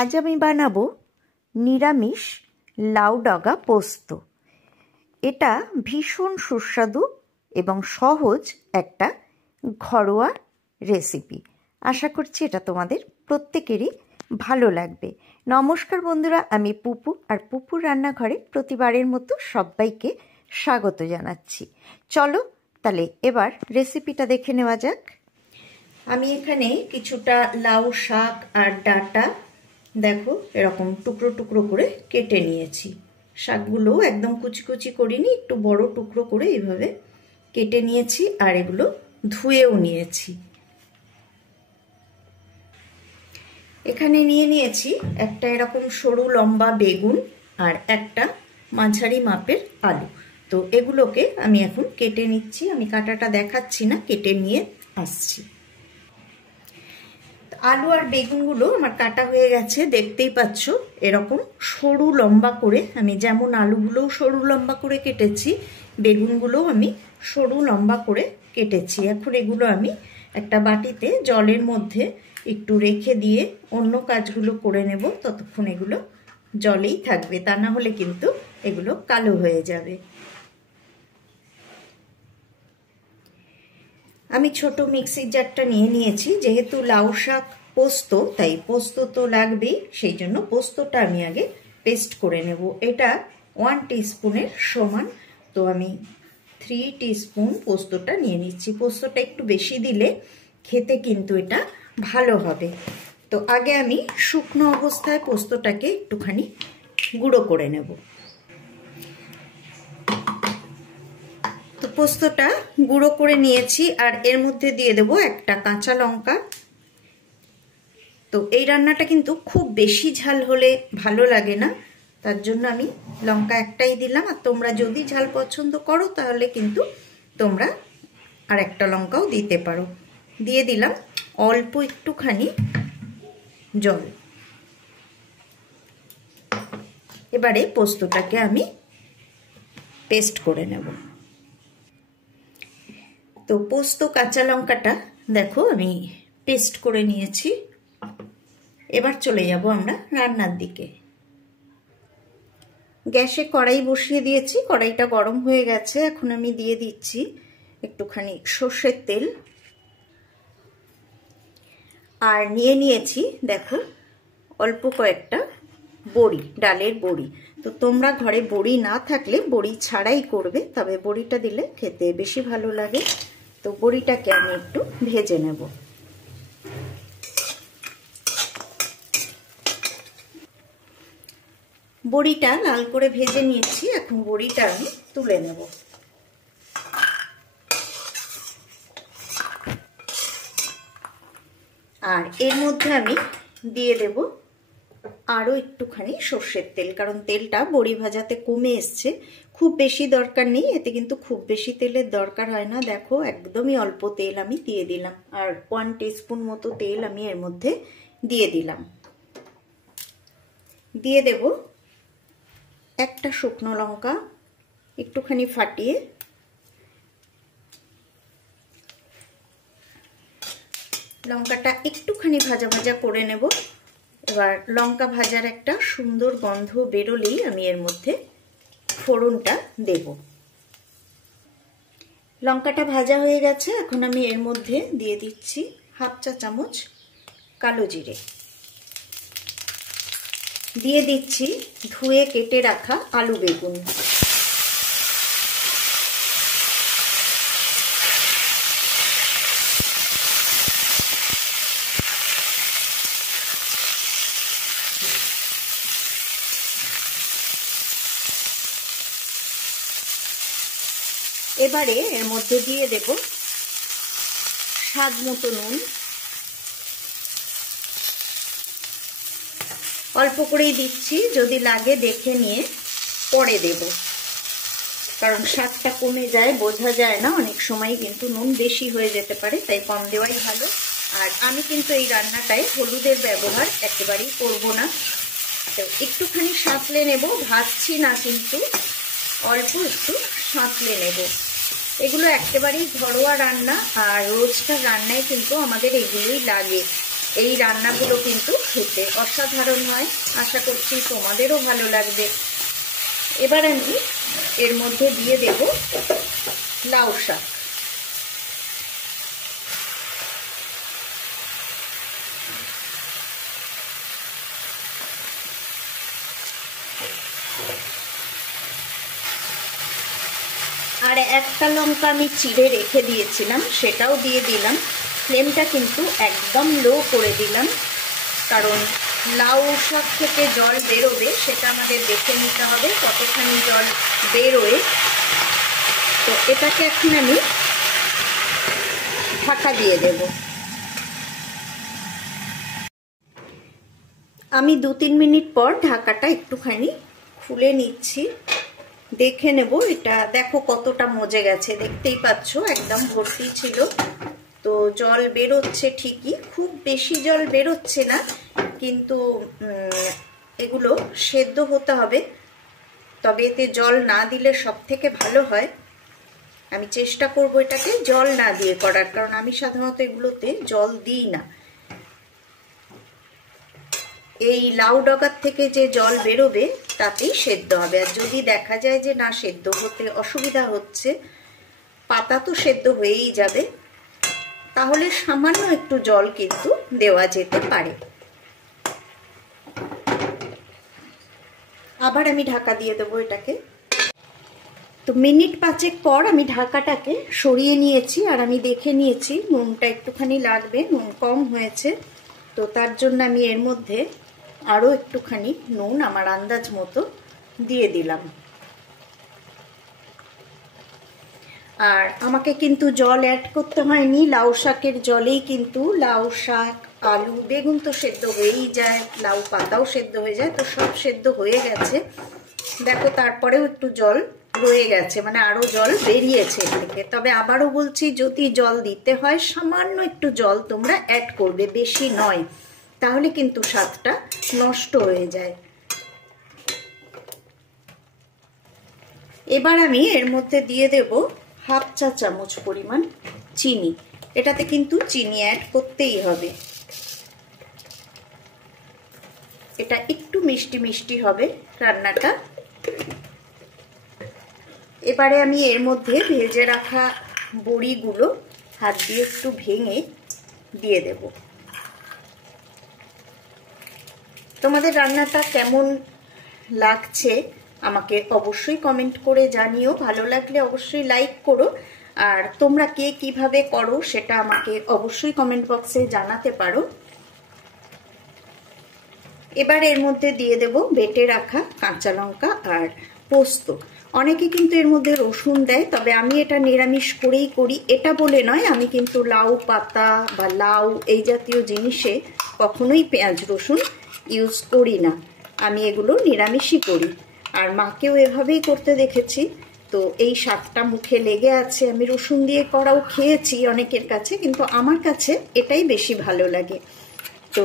আজ আমি বানাবো নিরামিষ লাউ ডাগা পোস্ত। এটা ভীষণ সুস্বাদু এবং সহজ একটা ঘরোয়া রেসিপি। আশা করছি এটা তোমাদের প্রত্যেকেরই ভালো লাগবে। নমস্কার বন্ধুরা, আমি পুপু, আর পুপুর রান্নাঘরে প্রতিবারের মতো সবাইকে স্বাগত জানাচ্ছি। চলো তাহলে এবার রেসিপিটা দেখে নেওয়া যাক। আমি এখানে কিছুটা লাউ শাক আর ডাঁটা দেখো এরকম টুকরো টুকরো করে কেটে নিয়েছি। শাকগুলো একদম কুচি কুচি করিনি, একটু বড় টুকরো করে এইভাবে কেটে নিয়েছি, আর এগুলো ধুয়েও নিয়েছি। এখানে নিয়ে নিয়েছি একটা এরকম সরু লম্বা বেগুন আর একটা মাঝারি মাপের আলু। তো এগুলোকে আমি এখন কেটে নিচ্ছি। আমি কাটাটা দেখাচ্ছি না, কেটে নিয়ে আসছি। আলু আর বেগুনগুলো আমার কাটা হয়ে গেছে, দেখতেই পাচ্ছ এরকম সরু লম্বা করে। আমি যেমন আলুগুলোও সরু লম্বা করে কেটেছি, বেগুনগুলোও আমি সরু লম্বা করে কেটেছি। এখন এগুলো আমি একটা বাটিতে জলের মধ্যে একটু রেখে দিয়ে অন্য কাজগুলো করে নেব। ততক্ষণ এগুলো জলেই থাকবে, তা না হলে কিন্তু এগুলো কালো হয়ে যাবে। আমি ছোট মিক্সির জারটা নিয়ে নিয়েছি। যেহেতু লাউ শাক পোস্ত, তাই পোস্ত তো লাগবেই, সেই জন্য পোস্তটা আমি আগে পেস্ট করে নেব। এটা 1 টিস্পুনের সমান, তো আমি 3 টিস্পুন পোস্তটা নিয়ে নিচ্ছি। পোস্তটা একটু বেশি দিলে খেতে কিন্তু এটা ভালো হবে। তো আগে আমি শুকনো অবস্থায় পোস্তটাকে একটুখানি গুঁড়ো করে নেব। তো পোস্তটা গুঁড়ো করে নিয়েছি, আর এর মধ্যে দিয়ে দেবো একটা কাঁচা লঙ্কা। তো এই রান্নাটা কিন্তু খুব বেশি ঝাল হলে ভালো লাগে না, তার জন্য আমি লঙ্কা একটাই দিলাম। আর তোমরা যদি ঝাল পছন্দ করো তাহলে কিন্তু তোমরা আর একটা লঙ্কাও দিতে পারো। দিয়ে দিলাম অল্প একটুখানি জল। এবারে পোস্তটাকে আমি পেস্ট করে নেব। তো পোস্ত কাঁচা লঙ্কাটা দেখো আমি পেস্ট করে নিয়েছি। এবার চলে যাব আমরা রান্নার দিকে। গ্যাসে কড়াই বসিয়ে দিয়েছি, কড়াইটা গরম হয়ে গেছে। এখন আমি দিয়ে দিচ্ছি একটুখানি সর্ষের তেল, আর নিয়ে নিয়েছি দেখো অল্প কয়েকটা বড়ি, ডালের বড়ি। তো তোমরা ঘরে বড়ি না থাকলে বড়ি ছাড়াই করবে, তবে বড়িটা দিলে খেতে বেশি ভালো লাগে। তো বড়িটাকে আমি একটু ভেজে নেব। বড়িটা লাল করে ভেজে নিয়েছি, এখন বড়িটা আমি তুলে নেব। আর এর মধ্যে আমি দিয়ে দেব আরও একটুখানি সর্ষের তেল, কারণ তেলটা বড়ি ভাজাতে কমে এসছে। খুব বেশি দরকার নেই, এতে কিন্তু খুব বেশি তেলের দরকার হয় না। দেখো একদমই অল্প তেল আমি দিয়ে দিলাম, আর 1 টিস্পুন মতো তেল আমি এর মধ্যে দিয়ে দিলাম। দিয়ে দেব একটা শুকনো লঙ্কা একটুখানি ফাটিয়ে। লঙ্কাটা একটুখানি ভাজা ভাজা করে নেব। এবার লঙ্কা ভাজার একটা সুন্দর গন্ধ বেরোলেই আমি এর মধ্যে ফোড়নটা দেব। লঙ্কাটা ভাজা হয়ে গেছে, এখন আমি এর মধ্যে দিয়ে দিচ্ছি 1/2 চা চামচ কালো জিরে। দিয়ে দিচ্ছি ধুয়ে কেটে রাখা আলু বেগুন। এবারে এর মধ্যে দিয়ে দেব স্বাদ মতো নুন। অল্প করেই দিচ্ছি, যদি লাগে দেখে নিয়ে পরে দেব, কারণ স্বাদটা কমে যায়, বোঝা যায় না অনেক সময়, কিন্তু নুন বেশি হয়ে যেতে পারে, তাই কম দেওয়াই ভালো। আর আমি কিন্তু এই রান্নাটায় হলুদের ব্যবহার একেবারেই করব না। তো একটুখানি সাঁতলে নেব, ভাজছি না কিন্তু, অল্প একটু সাঁতলে নেব। এগুলো একেবারেই ঘরোয়া রান্না, আর রোজকার রান্নায় কিন্তু আমাদের এগুলোই লাগে। এই রান্নাগুলো কিন্তু খেতে অসাধারণ হয়। আশা করছি তোমাদেরও ভালো লাগবে। এবার আমি এর মধ্যে দিয়ে দেব লাউ শাক। আর একটা লঙ্কা আমি চিড়ে রেখে দিয়েছিলাম, সেটাও দিয়ে দিলাম। ফ্লেমটা কিন্তু একদম লো করে দিলাম, কারণ লাউ শাক থেকে জল বেরোবে, সেটা আমাদের দেখে নিতে হবে কতখানি জল বেরোয়। তো এটাকে এখন আমি ঢাকা দিয়ে দেব। আমি 2-3 মিনিট পর ঢাকাটা একটুখানি খুলে নিচ্ছি, দেখে নেব। এটা দেখো কতটা মজে গেছে, দেখতেই পাচ্ছ একদম ভর্তি ছিল। তো জল বেরোচ্ছে ঠিকই, খুব বেশি জল বেরোচ্ছে না, কিন্তু এগুলো সেদ্ধ হতে হবে। তবে এতে জল না দিলে সব থেকে ভালো হয়। আমি চেষ্টা করব এটাকে জল না দিয়ে করার, কারণ আমি সাধারণত এগুলোতে জল দিই না। এই লাউ ডগার থেকে যে জল বেরোবে তাতেই সেদ্ধ হবে। আর যদি দেখা যায় যে না, সেদ্ধ হতে অসুবিধা হচ্ছে, পাতা তো সেদ্ধ হয়েই যাবে, তাহলে সামান্য একটু জল কিন্তু দেওয়া যেতে পারে। আবার আমি ঢাকা দিয়ে দেবো এটাকে। তো মিনিট 5 পর আমি ঢাকাটাকে সরিয়ে নিয়েছি, আর আমি দেখে নিয়েছি নুনটা একটুখানি লাগবে, নুন কম হয়েছে। তো তার জন্য আমি এর মধ্যে আরও একটুখানি নুন আমার আন্দাজ মতো দিয়ে দিলাম। আর আমাকে কিন্তু জল অ্যাড করতে হয়নি, লাউ শাকের জলেই কিন্তু লাউ শাক, আলু, বেগুন তো সেদ্ধ হয়েই যায়, লাউ পাতাও সেদ্ধ হয়ে যায়, তো সব সেদ্ধ হয়ে গেছে। দেখো তারপরেও একটু জল রয়ে গেছে, মানে আরও জল বেরিয়েছে এর থেকে। তবে আবারও বলছি, যদি জল দিতে হয় সামান্য একটু জল তোমরা অ্যাড করবে, বেশি নয়, তাহলে কিন্তু স্বাদটা নষ্ট হয়ে যায়। এবার আমি এর মধ্যে দিয়ে দেব 1/2 চা চামচ পরিমাণ চিনি। এটাতে কিন্তু চিনি অ্যাড করতেই হবে, এটা একটু মিষ্টি মিষ্টি হবে রান্নাটা। এবারে আমি এর মধ্যে ভেজে রাখা বড়িগুলো হাত দিয়ে একটু ভেঙে দিয়ে দেব। তোমাদের রান্নাটা কেমন লাগছে আমাকে অবশ্যই কমেন্ট করে জানিও। ভালো লাগলে অবশ্যই লাইক করো, আর তোমরা কে কিভাবে করো সেটা আমাকে অবশ্যই কমেন্ট বক্সে জানাতে পারো। এবার এর মধ্যে দিয়ে দেব বেটে রাখা কাঁচা লঙ্কা আর পোস্ত। অনেকে কিন্তু এর মধ্যে রসুন দেয়, তবে আমি এটা নিরামিষ করেই করি। এটা বলে নয়, আমি কিন্তু লাউ পাতা বা লাউ এই জাতীয় জিনিসে কখনোই পেঁয়াজ রসুন ইউজ করি না, আমি এগুলো নিরামিষই করি। আর মাকেও এভাবেই করতে দেখেছি, তো এই স্বাদটা মুখে লেগে আছে। আমি রসুন দিয়ে করাও খেয়েছি অনেকের কাছে, কিন্তু আমার কাছে এটাই বেশি ভালো লাগে। তো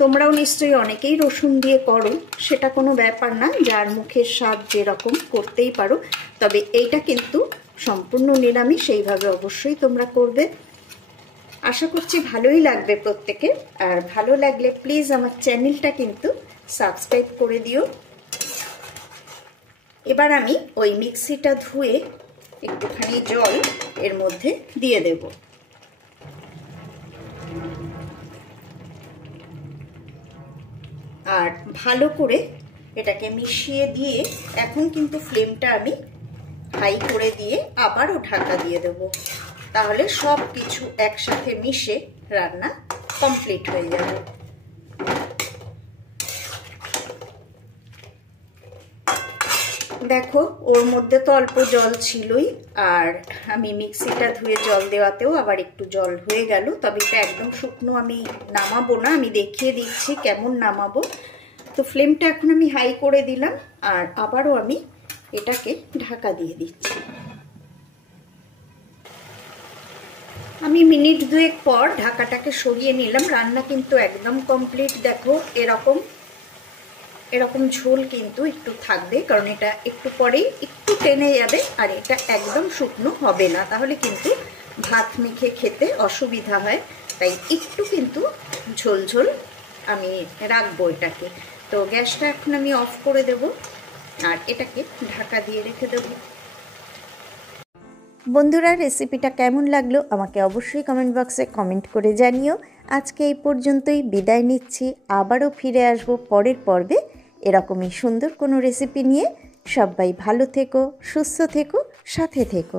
তোমরাও নিশ্চয়ই অনেকেই রসুন দিয়ে করো, সেটা কোনো ব্যাপার না, যার মুখের স্বাদ যেরকম করতেই পারো। তবে এইটা কিন্তু সম্পূর্ণ নিরামিষ, এইভাবে অবশ্যই তোমরা করবে। আশা করছি ভালোই লাগবে প্রত্যেকের। আর ভালো লাগলে প্লিজ আমার চ্যানেলটা কিন্তু সাবস্ক্রাইব করে দিও। এবার আমি ওই মিক্সিটা ধুয়ে একটুখানি জল এর মধ্যে দিয়ে দেব। আর ভালো করে এটাকে মিশিয়ে দিয়ে এখন কিন্তু ফ্লেমটা আমি হাই করে দিয়ে আবারও ঢাকা দিয়ে দেব, তাহলে সব কিছু একসাথে মিশে রান্না কমপ্লিট হয়ে যাবে। দেখো ওর মধ্যে তো অল্প জল ছিলই, আর আমি মিক্সিটা ধুয়ে জল দেওয়াতেও আবার একটু জল হয়ে গেল। তবে এটা একদম শুকনো আমি নামাবো না, আমি দেখিয়ে দিচ্ছি কেমন নামাবো। তো ফ্লেমটা এখন আমি হাই করে দিলাম, আর আবারও আমি এটাকে ঢাকা দিয়ে দিচ্ছি। আমি মিনিট 2 পর ঢাকাটাকে সরিয়ে নিলাম। রান্না কিন্তু একদম কমপ্লিট। দেখো এরকম ঝোল কিন্তু একটু থাকবে, কারণ এটা একটু পরেই একটু টেনে যাবে, আর এটা একদম শুকনো হবে না, তাহলে কিন্তু ভাত মেখে খেতে অসুবিধা হয়। তাই একটু কিন্তু ঝোল ঝোল আমি রাখবো এটাকে। তো গ্যাসটা এখন আমি অফ করে দেব আর এটাকে ঢাকা দিয়ে রেখে দেব। বন্ধুরা, রেসিপিটা কেমন লাগলো আমাকে অবশ্যই কমেন্ট বক্সে কমেন্ট করে জানিও। আজকে এই পর্যন্তই, বিদায় নিচ্ছি। আবারও ফিরে আসবো পরের পর্বে এরকমই সুন্দর কোনো রেসিপি নিয়ে। সবাই ভালো থেকো, সুস্থ থেকো, সাথে থেকো।